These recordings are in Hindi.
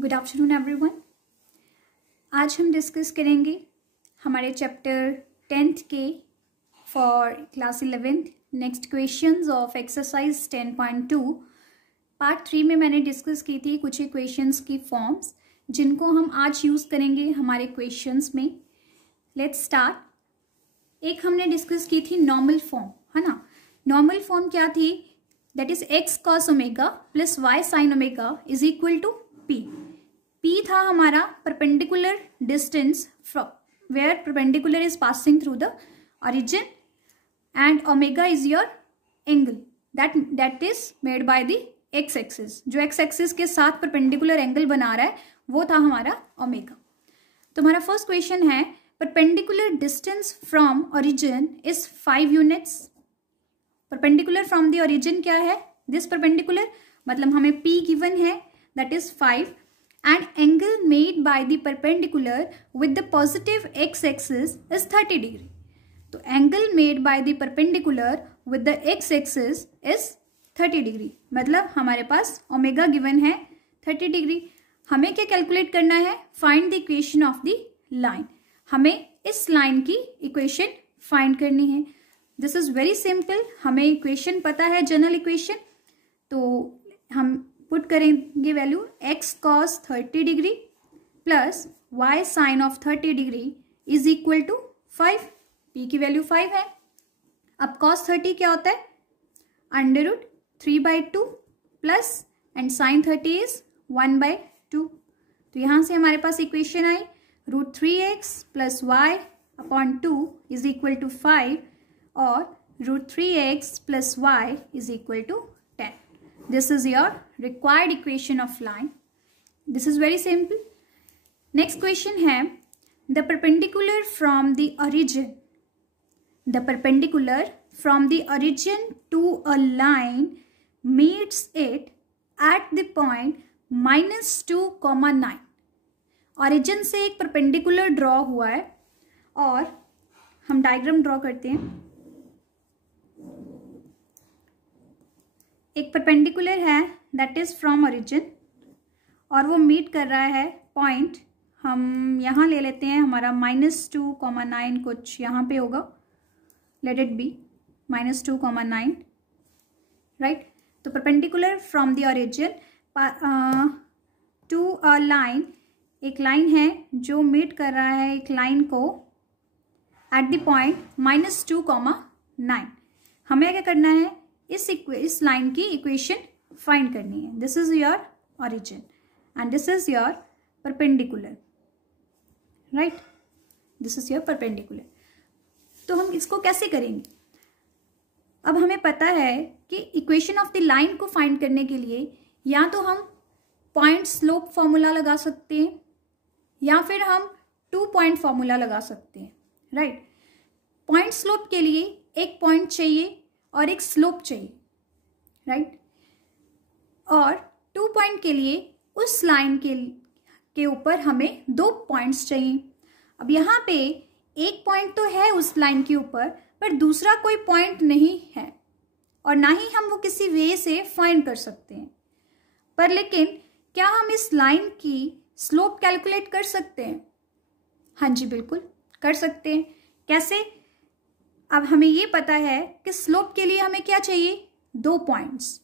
Good afternoon everyone. आज हम डिस्कस करेंगे हमारे चैप्टर 10th के for class 11th next questions of exercise 10.2 part 3 में मैंने डिस्कस की थी कुछ इक्वेशंस की फॉर्म्स जिनको हम आज यूज़ करेंगे हमारे क्वेश्चंस में। Let's start. एक हमने डिस्कस की थी नॉर्मल फॉर्म, है ना। नॉर्मल फॉर्म क्या थी? That is x cos omega plus y sin omega is equal to p। p था हमारा perpendicular distance from where perpendicular is passing through the origin and omega is your angle that is made by the x axis। जो x axis के साथ परपेंडिकुलर एंगल बना रहा है वो था हमारा ओमेगा। तो हमारा फर्स्ट क्वेश्चन है perpendicular distance from origin is 5 units. Perpendicular from the origin क्या है? दिस परपेंडिकुलर मतलब हमें p गिवन है that is 5 and angle made by the perpendicular with the positive x axis is 30 degree। तो angle made by the perpendicular with the x axis is 30 degree मतलब हमारे पास ओमेगा गिवन है 30 डिग्री। हमें क्या कैलकुलेट करना है? Find the equation of the line. हमें इस लाइन की इक्वेशन फाइंड करनी है। This is very simple. हमें इक्वेशन पता है, जनरल इक्वेशन, तो हम पुट करेंगे value x cos 30 degree plus y sin of 30 degree is equal to 5। p की वैल्यू 5 है। अब cos 30 क्या होता है? Under root 3/2 plus and sin 30 is 1/2। तो यहाँ से हमारे पास इक्वेशन आई √3x plus y upon 2 is equal to 5 और √3x plus y is equal to 10। This is your required equation of line. This is very simple. Next question है the perpendicular from the origin. The perpendicular from the origin to a line meets it at the point -2,9। origin से एक perpendicular ड्रॉ हुआ है और हम डायग्राम ड्रॉ करते हैं। एक परपेंडिकुलर है दैट इज फ्रॉम ओरिजिन और वो मीट कर रहा है पॉइंट, हम यहाँ ले लेते हैं हमारा -2,9 कुछ यहाँ पे होगा, लेट इट बी -2,9, राइट। तो perpendicular from the origin to a line, एक लाइन है जो मीट कर रहा है एक लाइन को एट द पॉइंट -2,9। हमें क्या करना है? इस लाइन की इक्वेशन फाइंड करनी है। This is your origin and this is your perpendicular, right. This is your perpendicular. तो हम इसको कैसे करेंगे? अब हमें पता है कि इक्वेशन ऑफ द लाइन को फाइंड करने के लिए या तो हम पॉइंट स्लोप फॉर्मूला लगा सकते हैं या फिर हम 2 पॉइंट फॉर्मूला लगा सकते हैं, राइट। पॉइंट स्लोप के लिए एक पॉइंट चाहिए और एक स्लोप चाहिए, राइट। और 2 पॉइंट के लिए उस लाइन के ऊपर हमें 2 पॉइंट्स चाहिए। अब यहाँ पे एक पॉइंट तो है उस लाइन के ऊपर पर दूसरा कोई पॉइंट नहीं है और ना ही हम वो किसी वे से फाइंड कर सकते हैं। पर लेकिन क्या हम इस लाइन की स्लोप कैलकुलेट कर सकते हैं? हाँ जी, बिल्कुल कर सकते हैं। कैसे? अब हमें ये पता है कि स्लोप के लिए हमें क्या चाहिए? 2 पॉइंट्स।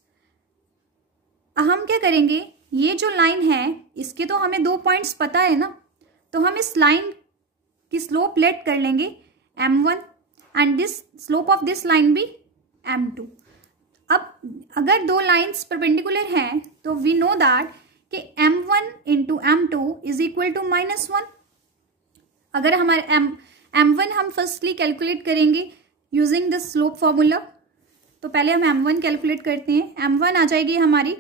अब हम क्या करेंगे? ये जो लाइन है इसके तो हमें 2 पॉइंट्स पता है ना, तो हम इस लाइन की स्लोप लेट कर लेंगे m1 and this slope of this line भी m2। अब अगर 2 लाइन्स परपेंडिकुलर हैं तो वी नो दैट कि m1 into m2 is equal to -1। अगर हमारे m1 हम फर्स्टली कैलकुलेट करेंगे यूजिंग द स्लोप फॉर्मूला, तो पहले हम m1 कैलकुलेट करते हैं। m1 आ जाएगी हमारी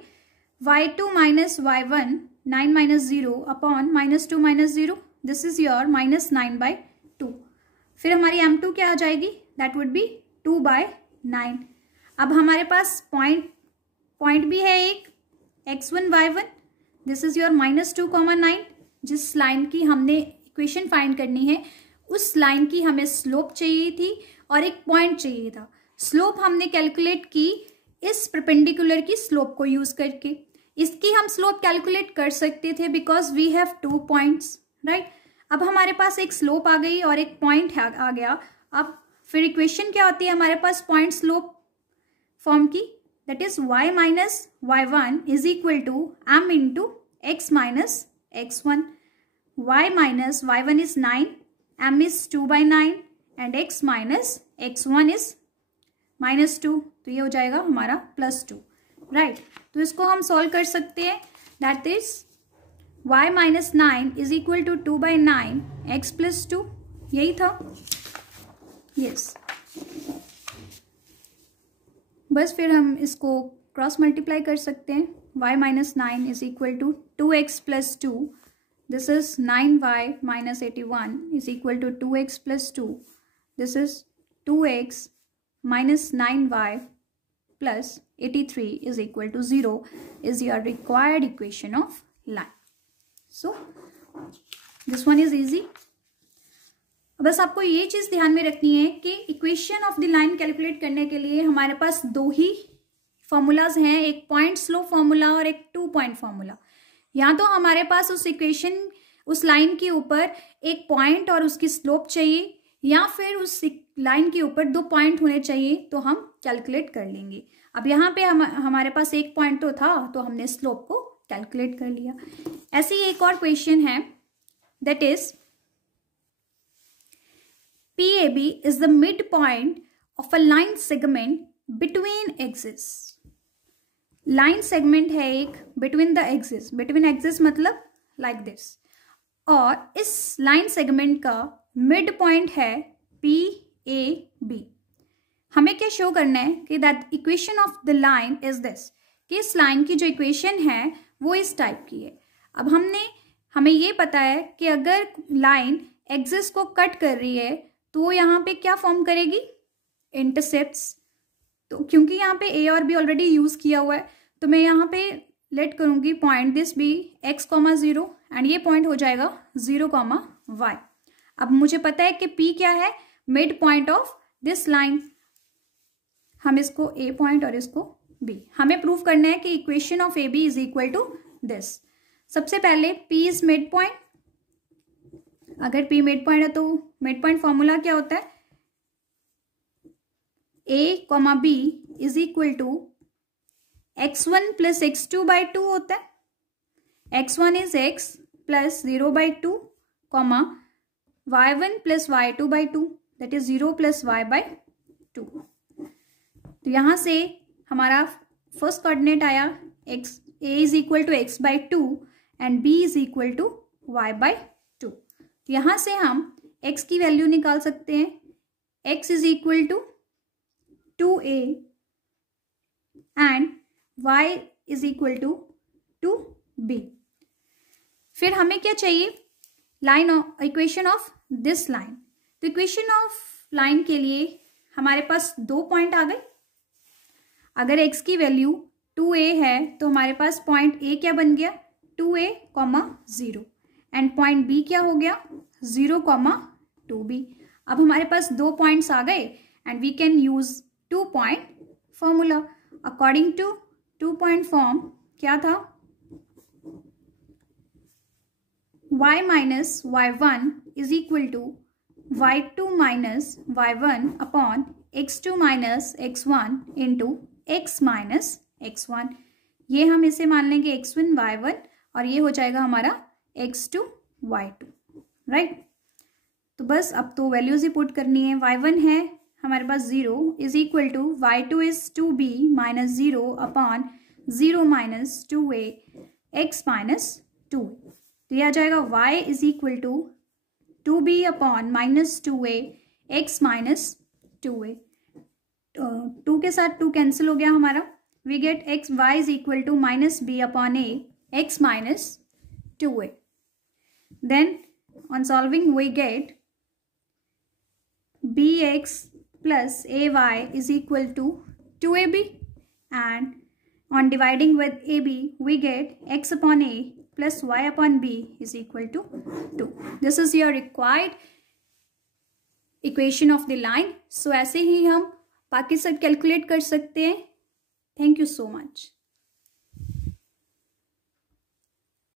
y2 minus y1 9 minus 0 upon -2 minus 0, this is your -9/2। फिर हमारी m2 क्या आ जाएगी? That would be 2/9। अब हमारे पास पॉइंट भी है एक x1 y1, this is your -2,9। जिस लाइन की हमने इक्वेशन फाइंड करनी है उस लाइन की हमें स्लोप चाहिए थी और एक पॉइंट चाहिए था। स्लोप हमने कैलकुलेट की इस परपेंडिकुलर की स्लोप को यूज करके। इसकी हम स्लोप कैलकुलेट कर सकते थे because we have 2 points, right. अब हमारे पास एक स्लोप आ गई और एक पॉइंट आ गया। अब फिर इक्वेशन क्या होती है हमारे पास पॉइंट स्लोप फॉर्म की, that is y minus y1 is equal to m into x minus x1। y minus y1 is 9, m is 2/9 and x minus x1 is -2, तो ये हो जाएगा हमारा +2, राइट। तो इसको हम सॉल्व कर सकते हैं, that is y minus 9 is equal to 2/9 x plus 2, यही था, यस। बस फिर हम इसको क्रॉस मल्टीप्लाई कर सकते हैं। y minus 9 is equal to 2x plus 2, this is 9y minus 81 is equal to 2x plus 2, this is 2x minus 9y plus 83 is equal to 0 is your required equation of line. So this one is easy. बस आपको ये चीज ध्यान में रखनी है कि equation of the line calculate करने के लिए हमारे पास 2 ही फॉर्मूलाज हैं, एक पॉइंट स्लोप फॉर्मूला और एक 2 पॉइंट फॉर्मूला। या तो हमारे पास उस इक्वेशन उस लाइन के ऊपर एक पॉइंट और उसकी स्लोप चाहिए, या फिर उस लाइन के ऊपर 2 पॉइंट होने चाहिए, तो हम कैलकुलेट कर लेंगे। अब यहाँ पे हमारे पास एक पॉइंट तो था, तो हमने स्लोप को कैलकुलेट कर लिया। ऐसी एक और क्वेश्चन है, that is PAB is the mid point of a line segment between axis. Line segment है एक between the axis, between axis मतलब लाइक दिस, और इस लाइन सेगमेंट का मिड पॉइंट है PAB। हमें क्या शो करना है कि that equation of the line is this, कि इस लाइन की जो इक्वेशन है वो इस टाइप की है। अब हमें ये पता है कि अगर लाइन एक्सिस को कट कर रही है तो वो यहाँ पे क्या फॉर्म करेगी, इंटरसेप्ट्स। तो क्योंकि यहाँ पे A और B ऑलरेडी यूज किया हुआ है, तो मैं यहाँ पे लेट करूंगी point this B x,0 and ये पॉइंट हो जाएगा 0,y। अब मुझे पता है कि P क्या है, mid point of this line. हम इसको A पॉइंट और इसको B, हमें प्रूव करना है कि equation of AB is equal to this. सबसे पहले P इज मिड पॉइंट। अगर P मिड पॉइंट है तो मिड पॉइंट फॉर्मूला क्या होता है, A, B is equal to x1 plus x2/2 होता है। x1 is x plus 0/2, y1 plus y2/2 that is 0 plus y/2। तो यहां से हमारा फर्स्ट कोऑर्डिनेट आया a is equal to x/2 and b is equal to y/2। तो यहां से हम x की वैल्यू निकाल सकते हैं, x is equal to 2a and y is equal to 2b। फिर हमें क्या चाहिए, line equation of this line. तो इक्वेशन ऑफ लाइन के लिए हमारे पास 2 पॉइंट आ गए। अगर x की वैल्यू 2a है तो हमारे पास पॉइंट a क्या बन गया, 2a, 0 एंड पॉइंट b क्या हो गया, 0, 2b। अब हमारे पास 2 पॉइंट्स आ गए and we can use 2 point formula. According to 2 point form क्या था, y minus y1 is equal to y2 minus y1 upon x2 minus x1 into x minus x1। ये हम इसे मान लेंगे x1 y1 और ये हो जाएगा हमारा x2 y2, राइट। तो बस अब तो वैल्यूज ही पुट करनी है। y1 है हमारे पास 0 is equal to y2 is 2b minus 0 upon 0 minus 2a x minus 2। तो यह आ जाएगा y is equal to 2b upon minus 2a x minus 2a। 2 के साथ 2 कैंसिल हो गया हमारा, we get x y is equal to minus b upon a x minus 2a। Then on solving we get bx plus ay is equal to 2ab and on dividing with ab we get x upon a plus y upon b is equal to 2. This is your required equation of the line. So ऐसे ही हम बाकी सब कैलकुलेट कर सकते हैं. Thank you so much.